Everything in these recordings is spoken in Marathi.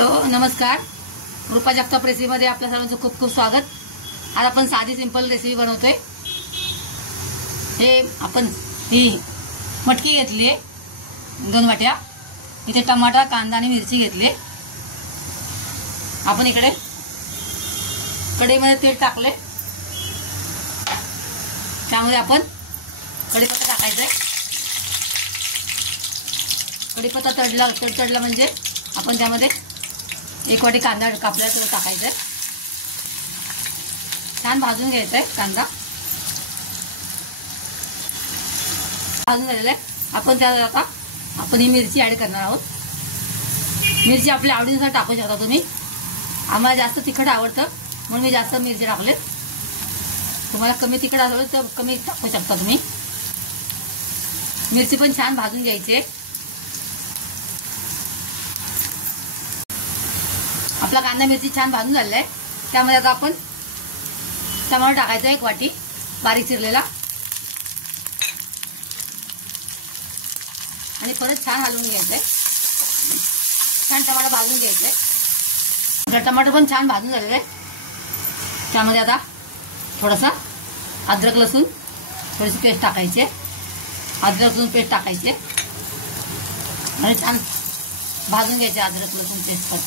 तो नमस्कार, रूपा जगताप रेसिपीमध्ये आपल्या सर्वांचं खूप खूप स्वागत। आज आपण साधी सिंपल रेसिपी बनवतोय। हे आपण ही मटकी घेतली आहे 2 वाट्या, इथे टमाटा, कांदा आणि मिरची घेतली। आपण इकडे कढईमध्ये तेल टाकले, त्यामध्ये आपण कढीपत्ता टाकायचा आहे। कढीपत्ता तडला म्हणजे आपण त्यामध्ये 1 वाटी कांदा कापलेला सगळं टाकायचा आहे। छान भाजून घ्यायचा आहे कांदा। भाजून झालेला आहे। आपण त्यात आता आपण ही मिरची ऍड करणार आहोत। मिरची आपल्या आवडीनुसार टाकू शकता तुम्ही। आम्हाला जास्त तिखट आवडतं म्हणून मी जास्त मिरची टाकले। तुम्हाला कमी तिखट असेल तर कमी टाकू शकता तुम्ही। मिरची पण छान भाजून घ्यायची आहे। आपला कांदा मिरची छान भाजून झालेला आहे। त्यामध्ये आता आपण टमाटर टाकायचा 1 वाटी बारीक चिरलेला आणि परत छान हलवून घ्यायचंय। छान टमाटर भाजून घ्यायचंय। टमाटर पण छान भाजून झालेलं आहे। त्यामध्ये आता थोडासा अद्रक लसूण थोडीशी पेस्ट टाकायची। अद्रक लसूण पेस्ट टाकायची आणि छान भाजून घ्यायचे अद्रक लसूण पेस्ट पण।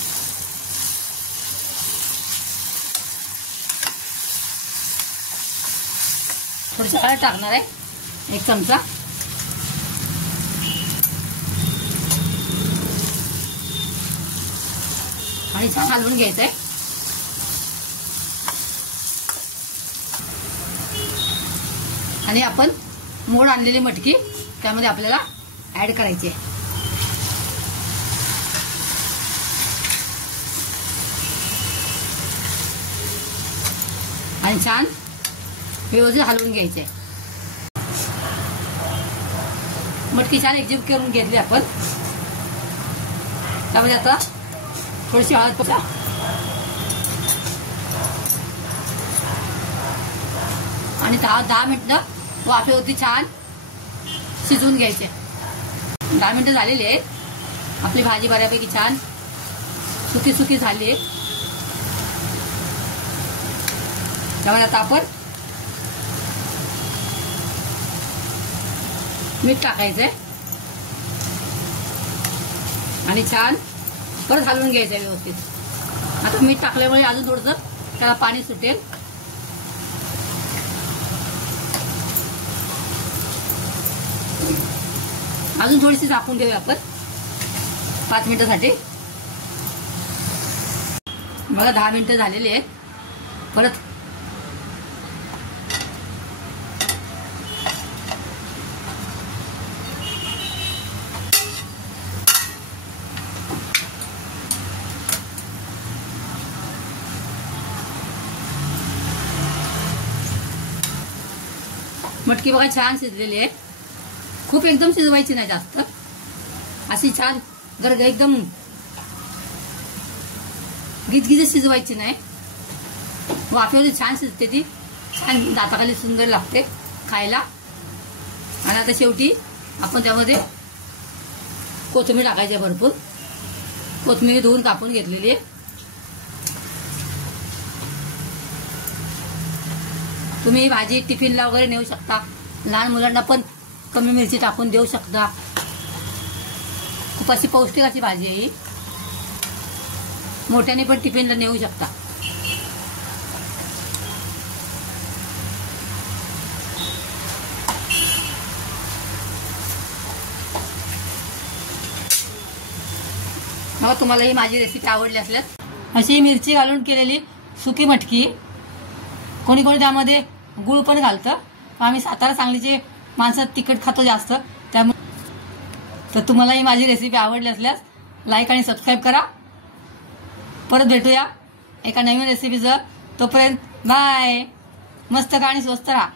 थोडीशी हळद टाकणार आहे 1 चमचा आणि छान हलवून घ्यायचंय। आणि आपण मोड आणलेली मटकी त्यामध्ये आपल्याला ऍड करायची आहे। आणि छान व्यवस्थित हलवून घ्यायचे। मटकी छान एकजीव करून घेतली आपण। त्यामध्ये आता थोडीशी हळद टाका आणि 10 मिनिटं वाफेवरती छान शिजवून घ्यायचे। 10 मिनिटं झालेली आहेत। आपली भाजी बऱ्यापैकी छान सुकी सुकी झाली आहे। त्यामुळे आता आपण मीठ टाकायचंय आणि छान परत हलवून घ्यायचंय व्यवस्थित। आता मीठ टाकल्यामुळे अजून थोडंसं त्याला पाणी सुटेल। अजून थोडीशी झाकून ठेवूया आपण 5 मिनिटांसाठी। बघा 10 मिनिटं झालेली आहेत। परत मटकी बघा छान शिजलेली आहे। खूप एकदम शिजवायची नाही, जास्त अशी छान गरग एकदम गिजगिज शिजवायची नाही। वाफेवर छान शिजते ती, छान दाताखाली सुंदर लागते खायला। आणि आता शेवटी आपण त्यामध्ये कोथिंबीर टाकायची भरपूर। कोथिंबीर धुवून कापून घेतलेली आहे। तुम्ही ही भाजी टिफिनला वगैरे नेऊ शकता। लहान मुलांना पण कमी मिरची टाकून देऊ शकता। खूप अशी पौष्टिक अशी भाजी आहे ही। मोठ्याने पण टिफिनला नेऊ शकता। मग तुम्हाला ही माझी रेसिपी आवडली असल्यास अशी मिरची घालून केलेली सुकी मटकी, कोणी कोणी त्यामध्ये गुळ पण घालतं। आम्ही सातारा सांगलीचे माणसं तिखट खातो जास्त, त्यामुळे तर तुम्हाला ही माझी रेसिपी आवडली असल्यास लाईक आणि सबस्क्राईब करा। परत भेटूया एका नवीन रेसिपीचं। तोपर्यंत बाय। मस्त खा आणि स्वस्त राहा।